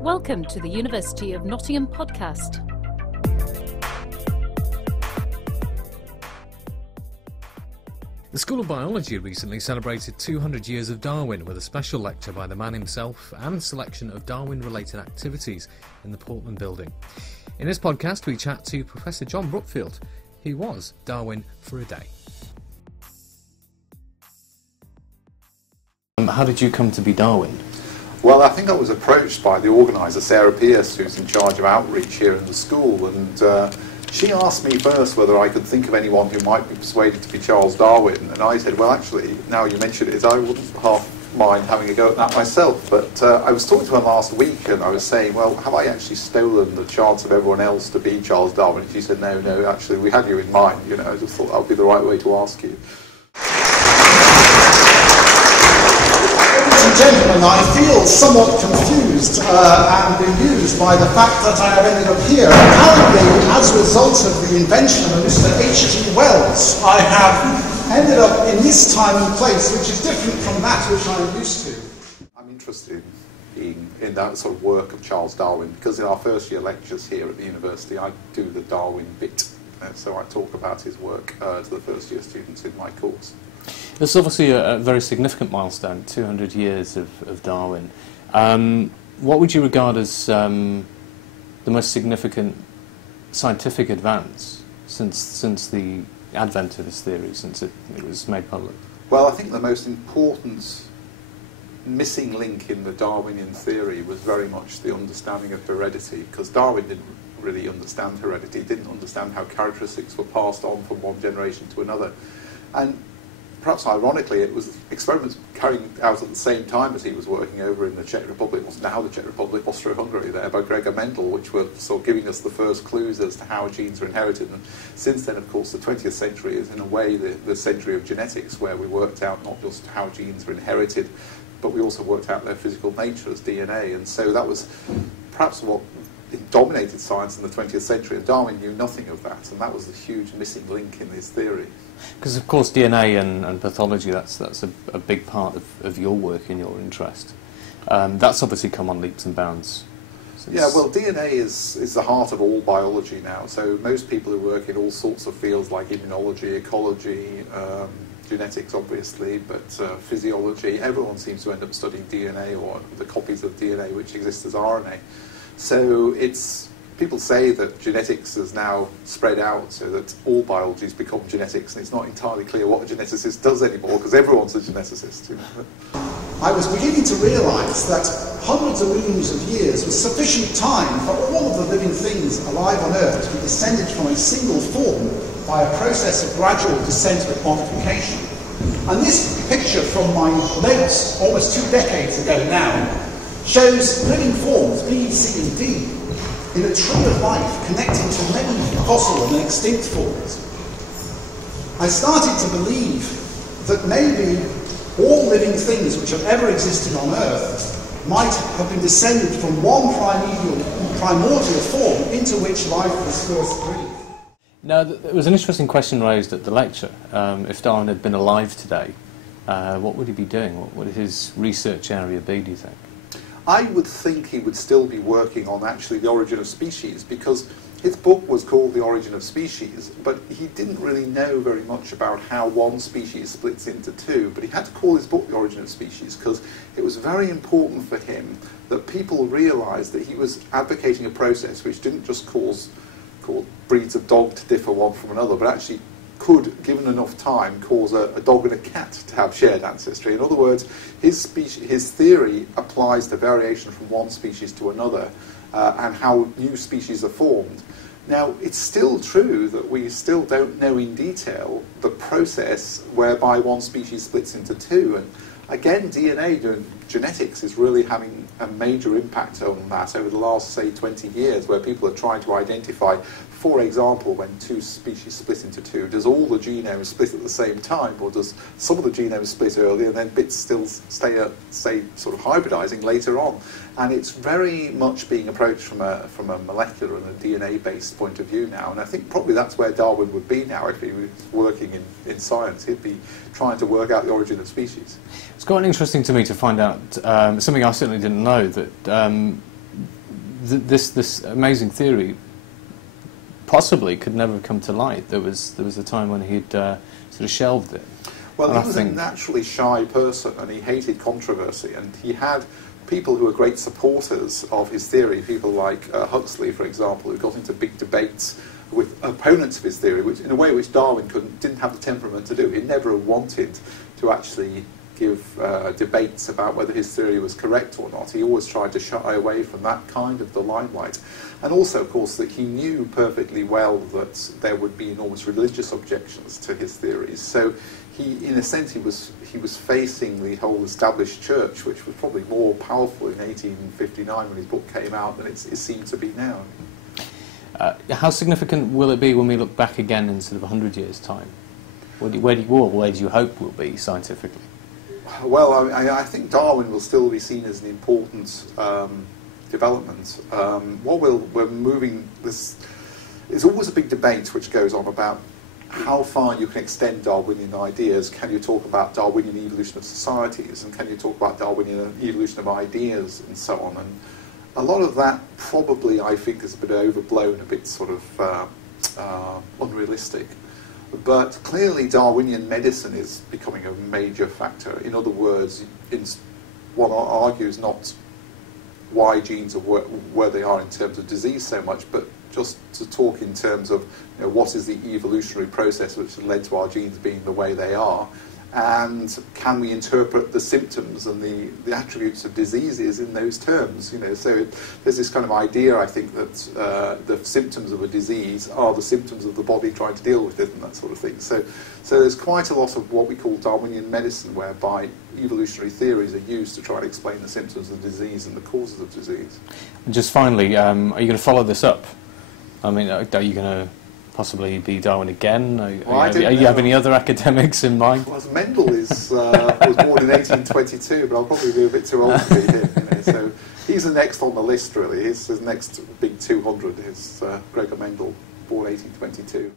Welcome to the University of Nottingham podcast. The School of Biology recently celebrated 200 years of Darwin with a special lecture by the man himself and a selection of Darwin-related activities in the Portland building. In this podcast we chat to Professor John Brookfield, who was Darwin for a day. How did you come to be Darwin? Well, I think I was approached by the organiser, Sarah Pearce, who's in charge of outreach here in the school, and she asked me first whether I could think of anyone who might be persuaded to be Charles Darwin, and I said, well, actually, now you mention it, I wouldn't half mind having a go at that myself. But I was talking to her last week, and I was saying, well, have I actually stolen the chance of everyone else to be Charles Darwin? And she said, no, actually, we had you in mind, I just thought that would be the right way to ask you. Ladies and gentlemen, I feel somewhat confused and bemused by the fact that I have ended up here. Apparently, as a result of the invention of Mr. H.G. Wells, I have ended up in this time and place, which is different from that which I'm used to. I'm interested in that sort of work of Charles Darwin, because in our first year lectures here at the university, I do the Darwin bit. So I talk about his work to the first year students in my course. This is obviously a very significant milestone, 200 years of Darwin. What would you regard as the most significant scientific advance since the advent of this theory, since it was made public? Well, I think the most important missing link in the Darwinian theory was very much the understanding of heredity, because Darwin didn't really understand heredity, didn't understand how characteristics were passed on from one generation to another. And perhaps ironically, it was experiments carrying out at the same time as he was working over in the Czech Republic, what's now the Czech Republic, Austro-Hungary there, by Gregor Mendel, which were sort of giving us the first clues as to how genes are inherited. And since then, of course, the 20th century is in a way the century of genetics, where we worked out not just how genes are inherited, but we also worked out their physical nature as DNA. And so that was perhaps what dominated science in the 20th century, and Darwin knew nothing of that, and that was the huge missing link in his theory. Because of course DNA and pathology, that's a big part of your work and your interest. That's obviously come on leaps and bounds. Yeah, well, DNA is the heart of all biology now, so most people who work in all sorts of fields like immunology, ecology, genetics obviously, but physiology, everyone seems to end up studying DNA or the copies of DNA which exist as RNA. So people say that genetics has now spread out so that all biology has become genetics, and it's not entirely clear what a geneticist does anymore, because everyone's a geneticist. I was beginning to realise that hundreds of millions of years was sufficient time for all of the living things alive on Earth to be descended from a single form by a process of gradual descent with modification. And this picture from my notes almost 2 decades ago now shows living forms, B, C and D, in a tree of life connecting to many fossil and extinct forms. I started to believe that maybe all living things which have ever existed on Earth might have been descended from one primordial form into which life was first breathed. Now, there was an interesting question raised at the lecture. If Darwin had been alive today, what would he be doing? What would his research area be, do you think? I would think he would still be working on actually the origin of species, because his book was called The Origin of Species, but he didn't really know very much about how one species splits into two, but he had to call his book The Origin of Species because it was very important for him that people realised that he was advocating a process which didn't just cause breeds of dog to differ one from another, but actually could, given enough time, cause a dog and a cat to have shared ancestry. In other words, his theory applies to variation from one species to another and how new species are formed. Now, it's still true that we still don't know in detail the process whereby one species splits into two. And again, DNA doing genetics is really having a major impact on that over the last, say, 20 years, where people are trying to identify, for example, when two species split into two, does all the genome split at the same time, or does some of the genome split early and then bits still stay sort of hybridizing later on? And it's very much being approached from a molecular and a DNA-based point of view now. And I think probably that's where Darwin would be now if he was working in science. He'd be trying to work out the origin of species. It's quite interesting to me to find out something I certainly didn't know, that this amazing theory possibly could never have come to light. There was a time when he'd sort of shelved it. Well, he was a naturally shy person, and he hated controversy, and he had people who were great supporters of his theory, people like Huxley, for example, who got into big debates with opponents of his theory, which in a way which Darwin didn't have the temperament to do. He never wanted to actually give debates about whether his theory was correct or not. He always tried to shy away from that kind of the limelight. And also, of course, that he knew perfectly well that there would be enormous religious objections to his theories. So he, in a sense, he was facing the whole established church, which was probably more powerful in 1859 when his book came out than it seemed to be now. How significant will it be when we look back again in sort of 100 years' time? Where do you hope will be scientifically? Well, I think Darwin will still be seen as an important development. What we're moving this is always a big debate which goes on about how far you can extend Darwinian ideas. Can you talk about Darwinian evolution of societies, and can you talk about Darwinian evolution of ideas, and so on? And a lot of that probably, I think, is a bit overblown, a bit sort of unrealistic. But clearly Darwinian medicine is becoming a major factor. In other words, one argues not why genes are where they are in terms of disease so much, but just to talk in terms of what is the evolutionary process which has led to our genes being the way they are, and can we interpret the symptoms and the attributes of diseases in those terms? So there's this kind of idea, I think, that the symptoms of a disease are the symptoms of the body trying to deal with it and that sort of thing. So there's quite a lot of what we call Darwinian medicine, whereby evolutionary theories are used to try and explain the symptoms of disease and the causes of disease. And just finally, are you going to follow this up? I mean, are you going to possibly be Darwin again? Do you have any other academics in mind? Well, Mendel was born in 1822, but I'll probably be a bit too old to be him. So he's the next on the list, really. His next big 200 is Gregor Mendel, born 1822.